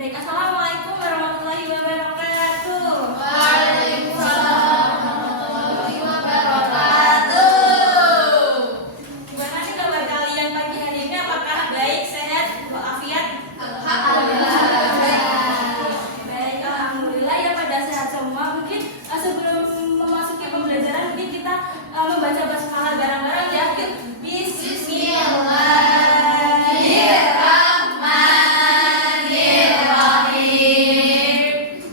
Baik, assalamualaikum warahmatullahi wabarakatuh. Waalaikumsalam warahmatullahi wabarakatuh. Gimana nih kabar kalian pagi hari ini? Apakah baik, sehat, walafiat? Alhamdulillah. Baik, alhamdulillah ya pada sehat semua. Mungkin sebelum memasuki pembelajaran mungkin kita membaca basmalah bareng-bareng ya. Yuk.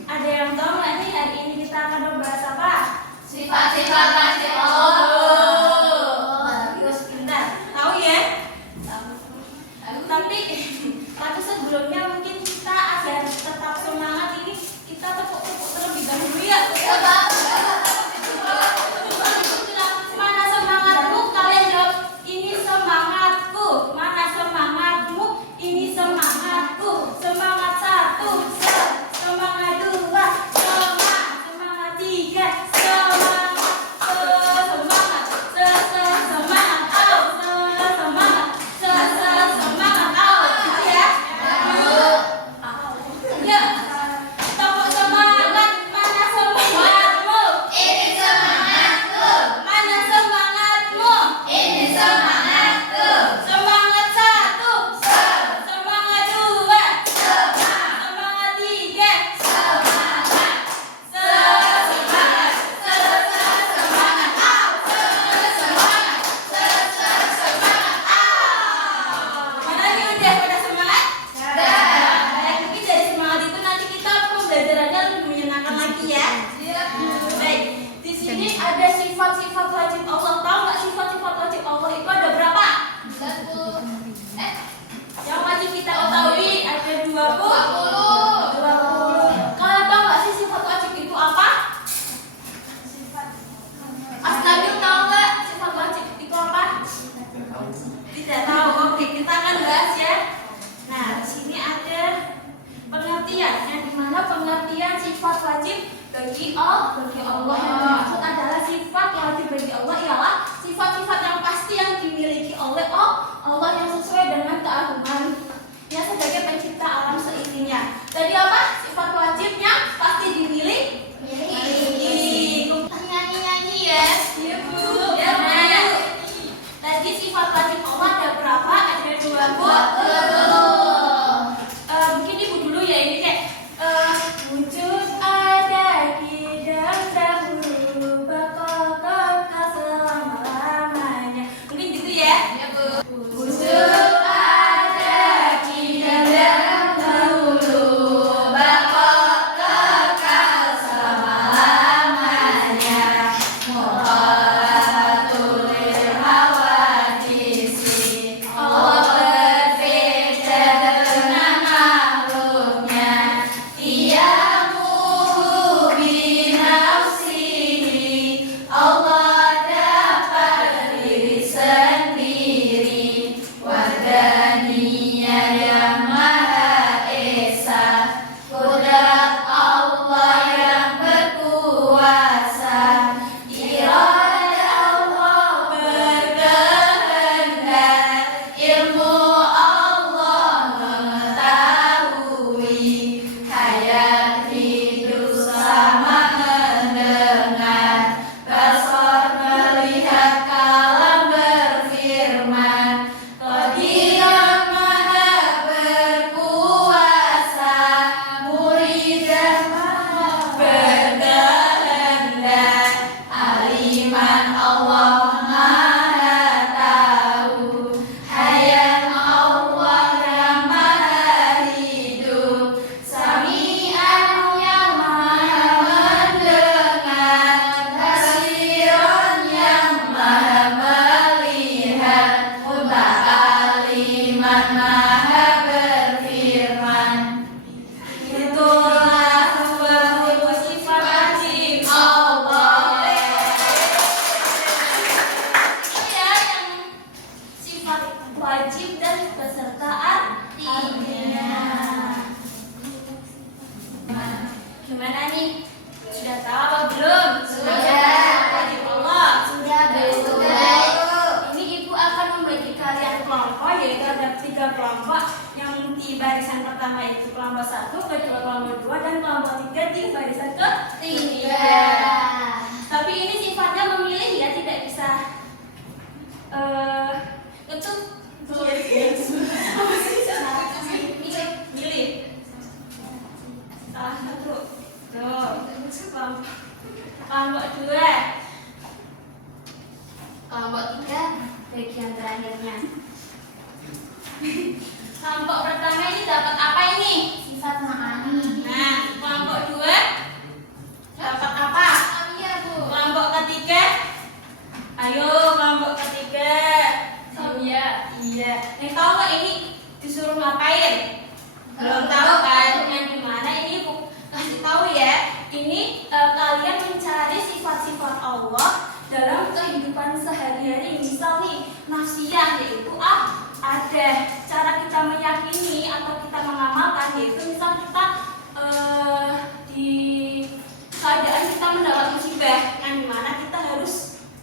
Ada yang tahu nggak nih hari ini kita akan membahas apa? Sifat-sifat wajib Allah. Terus bentar, tahu ya? Tapi sebelumnya mungkin kita agar tetap semangat ini kita tepuk-tepuk terlebih dahulu ya. Mana semangatmu? Kalian jawab, ini semangatku. Mana semangatmu? Ini semangatku. Semangat satu, semangat dua, semangat tiga, semangat, semangat, gitu ya. Ya, tepuk semangat. Mana semangatmu? Ini semangatku. Mana semangatmu? Ini semangatku. Semangat satu, semangat dua, semangat tiga, mana nih udah pada semangat? Baik, mungkin dari semangat itu nanti kita pembelajarannya lebih menyenangkan lagi ya. Baik, di sini ada sifat-sifat wajib Allah. Tahu nggak sifat-sifat wajib Allah itu ada berapa? Yang wajib kita ketahui ada 20. Kalian tahu nggak sih sifat wajib itu apa? Astabil tahu nggak sifat wajib itu apa? Tidak tahu. Oke, kita akan bahas ya. Nah, di sini ada pengertian yang dimana pengertian sifat wajib bagi Allah. Yang dimaksud adalah sifat wajib bagi Allah ialah sifat-sifat yang pasti yang dimiliki oleh Allah yang sesuai dengan keagungannya sebagai pencipta alam seisinya. Tadi apa? Sifat wajibnya pasti dimiliki. Nyanyi-nyanyi ya. Iya Bu. Ya, nah, tadi sifat wajib Allah ada berapa? Ada 20. Mungkin ibu dulu ya, ini kayak wujud ada kidam dahulu bakal kekal selama-lamanya. Mungkin gitu ya. Wujud ada kidam dahulu bakal kekal selama-lamanya. Mukhalafatul hawadisi Allah berbeda dengan makhluknya. 1 ke kelompok 2 dan kelompok 3 di barisan Tiga. Tapi ini sifatnya memilih ya, tidak bisa ngecut. Milih. Salah satu. Tuh. Kelompok 2. Kelompok 3 bagian terakhirnya. Kelompok pertama ini dapat apa ini? Sifat ma'ani. Nah, kelompok 2 dapat apa? Iya, Bu. Kelompok ketiga. Ayo, kelompok ketiga. Iya. Iya. Yang tahu nggak ini disuruh ngapain? Belum tahu kan? Yang dimana ini Bu kasih tahu ya. Ini kalian mencari sifat-sifat Allah dalam kehidupan sehari-hari. Misal nih nafsiyah, yaitu ada cara kita meyakini atau kita mengamalkan, yaitu misal kita di keadaan kita mendapat musibah, yang dimana kita harus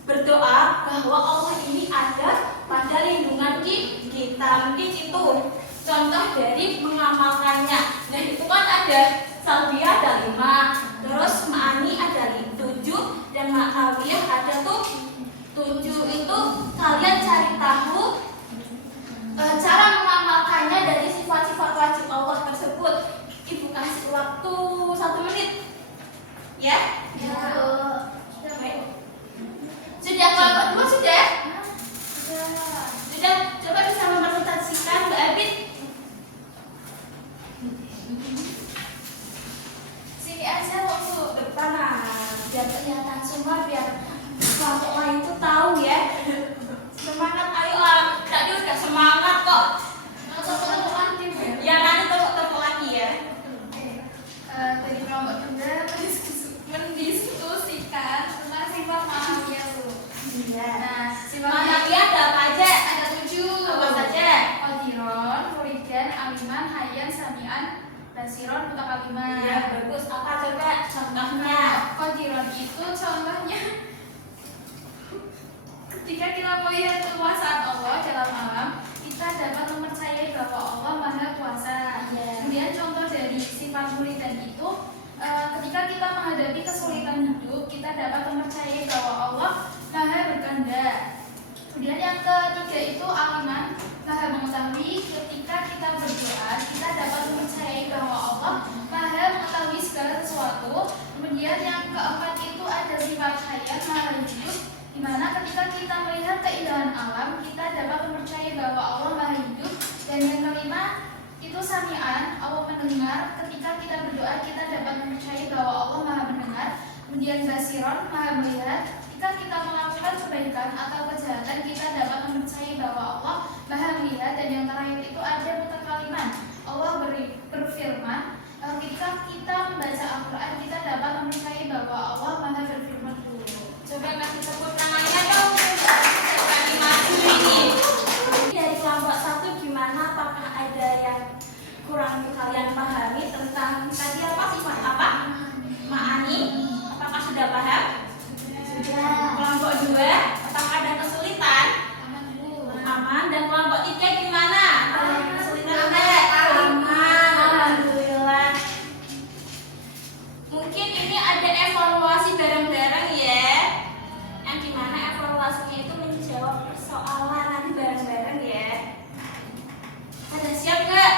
berdoa bahwa Allah ini ada pada lindungan kita. Mungkin itu contoh dari mengamalkannya. Nah itu kan ada salbiyah ada 5, terus ma'ani ada 7, dan ma'nawiyah ada 7. Itu kalian cari tahu cara mengamalkannya dari sifat-sifat wajib Allah tersebut. Ibu kasih waktu 1 menit ya. Ya. Baik. Sudah kelompok 2 sudah? Sudah, coba bisa mempresentasikan Mbak Abid. Sini aja waktu depan, biar kelihatan semua, biar kelompok lain itu tahu ya. Semangat, ayo tadi udah semangat kok. Tepuk-tepuk lagi, Bu. Ya nanti tepuk-tepuk lagi ya. Dari kelompok 3 mendiskusikan tentang sifat ma'aniyah, Bu. Iya. Nah, sifat Ma'nawiyah ada apa aja? ada 7. Apa saja? Qadiron, muridan, aliman, hayyan, sami'an, basiron, mutakaliman. Iya, bagus. Apa coba contohnya? Qadiron itu contohnya ketika kita melihat kekuasaan Allah dalam alam, kita dapat mempercayai bahwa Allah Maha Kuasa. Kemudian contoh dari sifat muridan itu ketika kita menghadapi kesulitan hidup, kita dapat mempercayai bahwa Allah Maha berkehendak. Kemudian yang ketiga itu aliman, Maha mengetahui. Ketika kita berdoa, kita dapat mempercayai bahwa Allah Maha mengetahui segala sesuatu. Kemudian yang keempat itu ada sifat hayat, Maha hidup, di mana ketika kita melihat keindahan alam, kita dapat mempercayai bahwa Allah Maha hidup. Dan yang kelima itu sami'an, Allah mendengar. Ketika kita berdoa, kita dapat mempercayai bahwa Allah Maha mendengar. Kemudian basiron, Maha melihat. Ketika kita melakukan kebaikan atau kejahatan, kita dapat mempercayai bahwa Allah Maha melihat. Dan yang terakhir itu ada mutakaliman, Allah berfirman. Ketika kita membaca Al-Quran, kita dapat mempercayai bahwa Allah Maha berfirman. Coba kasih tepuk tangannya dong. Kalimat ini. Dari kelompok 1 gimana? Apakah ada yang kurang kalian pahami tentang tadi apa sifat apa? Ma'ani. Apakah sudah paham? Sudah. Kelompok 2, apakah ada kesulitan? Aman. Dan kelompok 3 gimana? Ada yang kesulitan enggak? Aman. Alhamdulillah. Mungkin ini ada evaluasi bareng-bareng ya. Yang dimana evaluasinya itu menjawab persoalan nanti bareng-bareng ya. Pada siap nggak?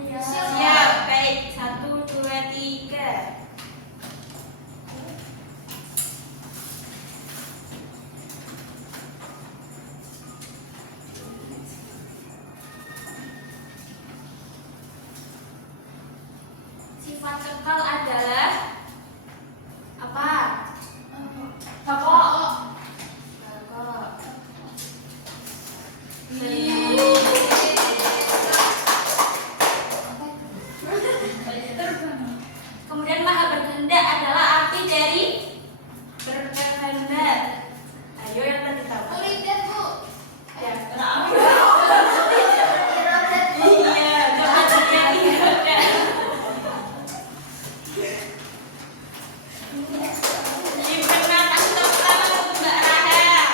Iya. Siap. Baik. 1, 2, 3. Sifat kekal adalah apa? Pokok. Kemudian maha berkehendak adalah arti dari berkehendak. Ayo yang tadi tahu. Muridan, Bu. Ya, kenapa? Iya, jawabannya iya. Gimana kasih tepuk tangan untuk Mbak Rahel.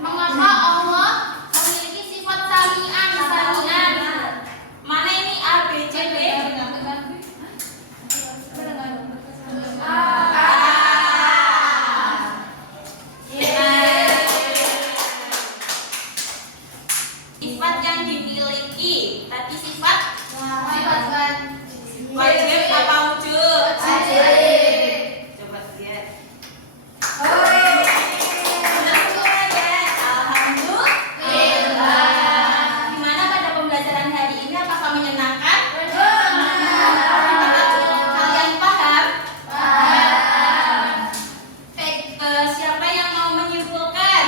Mengapa Allah memiliki sifat sami'an? Mana ini Sifat-sifat Wajib apa wujud? wajib. Coba lihat. Hore. Sudah semua ya? Alhamdulillah. Gimana pada pembelajaran hari ini? Apakah menyenangkan? Kalian paham? Siapa yang mau menyimpulkan?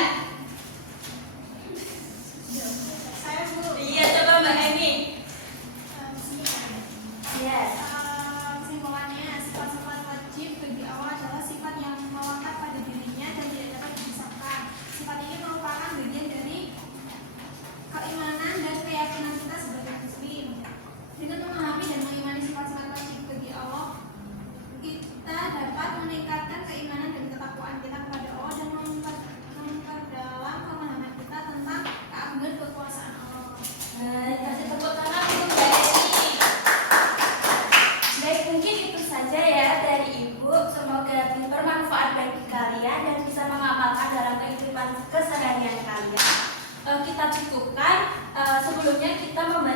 Saya Bu. Iya, coba Mbak Eni. Yes. Kesimpulannya, sifat-sifat wajib bagi Allah adalah sifat yang melekat pada dirinya dan tidak dapat dipisahkan. Sifat ini merupakan bagian dari keimanan dan keyakinan kita sebagai muslim. Dengan memahami dan mengimani sifat-sifat wajib bagi Allah, kita dapat meningkatkan keimanan dan ketakwaan kita kepada Allah dan memperdalam pemahaman kita tentang keagungan kekuasaan Allah. Kasih tepuk tangan untuk Mbak Eni. Baik, mungkin itu saja ya dari Ibu. Semoga bermanfaat bagi kalian dan bisa mengamalkan dalam kehidupan keseharian kalian. Kita cukupkan. Sebelumnya kita membahas